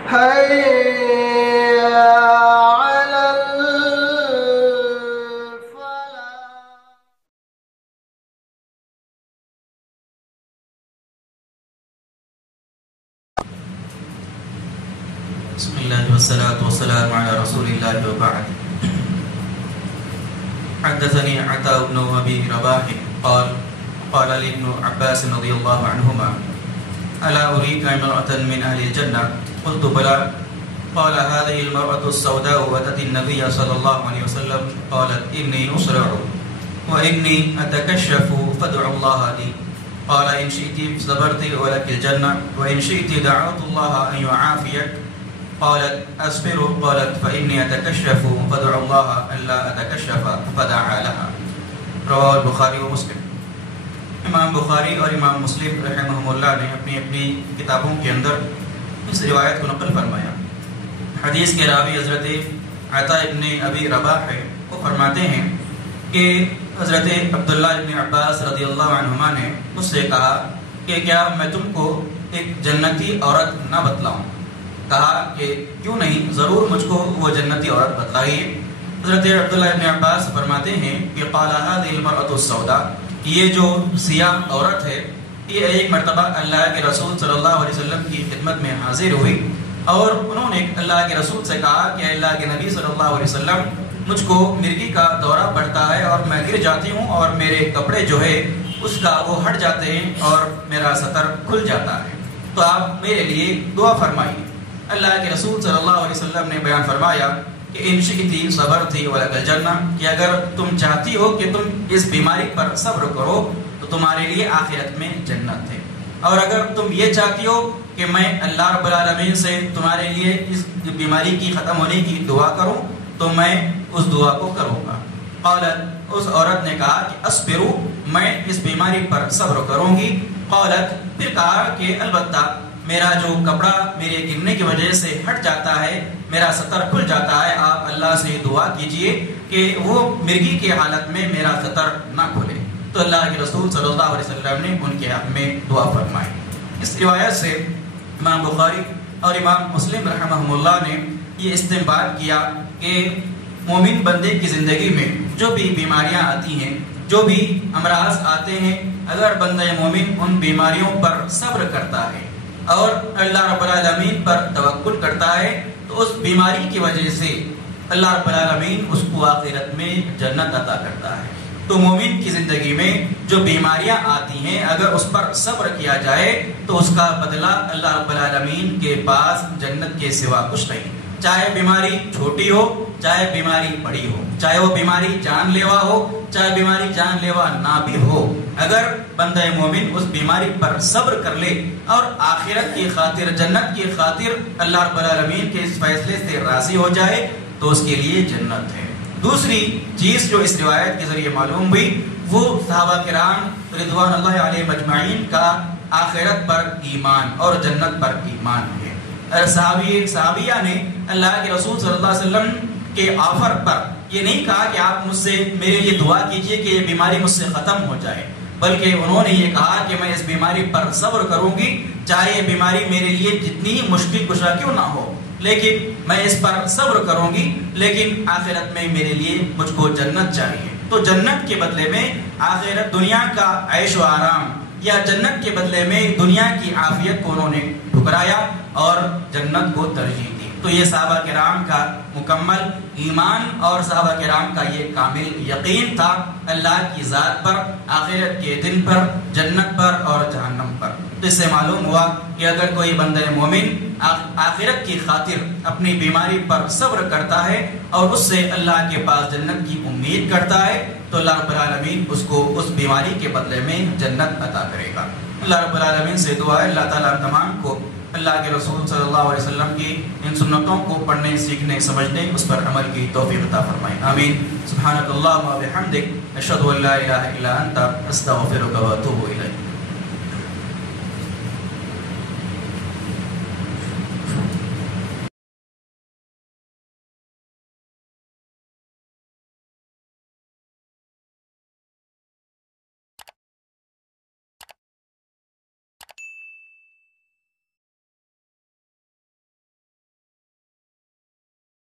حي على الفلاح. بسم الله والصلاة والسلام على رسول الله وبعد. حدثني عطاء بن أبي رباح قال لابن عباس رضي الله عنهما ألا أريك امرأة من أهل الجنة؟ قلت بلى. قال هذه المرأة السوداء وتأتي النبي صلى الله عليه وسلم قالت إني أسرع وإني أتكشف فادعوا الله لي. قال إن شئت صبرت ولك الجنة وإن شئت دعوت الله أن يعافيك. قالت أصبر. قالت فإني أتكشف فادعوا الله ألا أتكشف فدعا لها. رواه البخاری و مسلم. امام بخاری اور امام مسلم رحمہم اللہ نے اپنی اپنی کتابوں کے اندر اس روایت کو نقل فرمایا. حدیث کے راوی حضرت عطاء ابن ابی رباح ہے. وہ فرماتے ہیں کہ حضرت عبداللہ ابن عباس رضی اللہ عنہما نے اس سے کہا کہ کیا میں تم کو ایک جنتی عورت نہ بتلاؤں؟ کہا کہ کیوں نہیں، ضرور مجھ کو وہ جنتی عورت بتلائیے. حضرت عبداللہ ابن عباس فرماتے ہیں کہ قال هذه المرأة السوداء، یہ جو سیاہ عورت ہے یہ ایک مرتبہ اللہ کے رسول صلی اللہ علیہ وسلم کی خدمت میں حاضر ہوئی اور انہوں نے اللہ کے رسول سے کہا کہ اللہ کے نبی صلی اللہ علیہ وسلم مجھ کو مرگی کا دورہ پڑتا ہے اور میں گر جاتی ہوں اور میرے کپڑے جو ہے اس کا وہ ہٹ جاتے ہیں اور میرا سطر کھل جاتا ہے، تو آپ میرے لیے دعا فرمائیے. اللہ کے رسول صلی اللہ علیہ وسلم نے بیان فرمایا کہ ان شئتی صبرتی ولک الجنہ، کہ اگر تم چاہتی ہو کہ تم اس بیماری پر صبر کرو تو تمہارے لیے آخرت میں جنت ہے، اور اگر تم یہ چاہتی ہو کہ میں اللہ رب العالمین سے تمہارے لیے اس بیماری کی ختم ہونے کی دعا کروں تو میں اس دعا کو کروں گا. قالت، اس عورت نے کہا کہ اصبرو، میں اس بیماری پر صبر کروں گی. قالت، پھر کہا کہ البتہ میرا جو کپڑا میرے گرنے کی وجہ سے ہٹ جاتا ہے، میرا سطر کھل جاتا ہے، آپ اللہ سے دعا کیجئے کہ وہ مرگی کے حالت میں میرا سطر نہ کھلے. تو اللہ کے رسول صلی اللہ علیہ وسلم نے ان کے حق میں دعا فرمائی. اس روایت سے امام بخاری اور امام مسلم رحمہم اللہ نے یہ استنباط کیا کہ مومن بندے کی زندگی میں جو بھی بیماریاں آتی ہیں، جو بھی امراض آتے ہیں، اگر بندہ مومن ان بیماریوں پر صبر کرتا ہے اور اللہ رب العالمین پر توکل کرتا ہے تو اس بیماری کی وجہ سے اللہ رب العالمین اس کو آخرت میں جنت عطا کرتا ہے. تو مومن کی زندگی میں جو بیماریاں آتی ہیں اگر اس پر صبر کیا جائے تو اس کا بدلہ اللہ رب العالمین کے پاس جنت کے سوا کچھ نہیں. چاہے بیماری چھوٹی ہو چاہے بیماری بڑی ہو، چاہے وہ بیماری جان لیوا ہو چاہے بیماری جان لیوا نہ بھی ہو، اگر بندہ مومن اس بیماری پر صبر کر لے اور آخرت کی خاطر، جنت کی خاطر اللہ رب العالمین کے اس فیصلے سے راضی ہو جائے تو اس کے لیے جنت ہے. دوسری چیز جو اس روایت کے ذریعے معلوم ہوئی وہ صحابہ کرام رضوان اللہ علیہ مجمعین کا آخرت پر ایمان اور جنت پر ایمان ہے. صحابیہ نے اللہ کے رسول صلی اللہ علیہ وسلم کے آفر پر یہ نہیں کہا کہ آپ مجھ سے میرے لیے دعا کیجئے کہ یہ بیماری مجھ سے ختم ہو جائے، بلکہ انہوں نے یہ کہا کہ میں اس بیماری پر صبر کروں گی، چاہے یہ بیماری میرے لیے جتنی مشکل کشا کیوں نہ ہو، لیکن میں اس پر صبر کروں گی، لیکن آخرت میں میرے لیے مجھ کو جنت چاہیے. تو جنت کے بدلے میں آخرت، دنیا کا عیش و آرام یا جنت کے بدلے میں دنیا کی عافیت کو انہوں نے ٹھکرایا اور جنت کو ترجیح دی. تو یہ صحابہ کرام کا مکمل ایمان اور صحابہ کرام کا یہ کامل یقین تھا اللہ کی ذات پر، آخرت کے دن پر، جنت پر اور جہنم پر. تو اس سے معلوم ہوا کہ اگر کوئی بندہ مومن آخرت کی خاطر اپنی بیماری پر صبر کرتا ہے اور اس سے اللہ کے پاس جنت کی امید کرتا ہے تو اللہ رب العالمین اس کو اس بیماری کے بدلے میں جنت عطا کرے گا. اللہ رب العالمین سے دعا ہے اللہ تعالیٰ تمام کو اللہ کے رسول صلی اللہ علیہ وسلم کی ان سنتوں کو پڑھنے، سیکھنے، سمجھنے، اس پر عمل کی توفیق عطا فرمائے. آمین. سبحانک اللہم و بحمدک، اشہد ان لا الہ الا انت، استغفرک و اتوب الیک.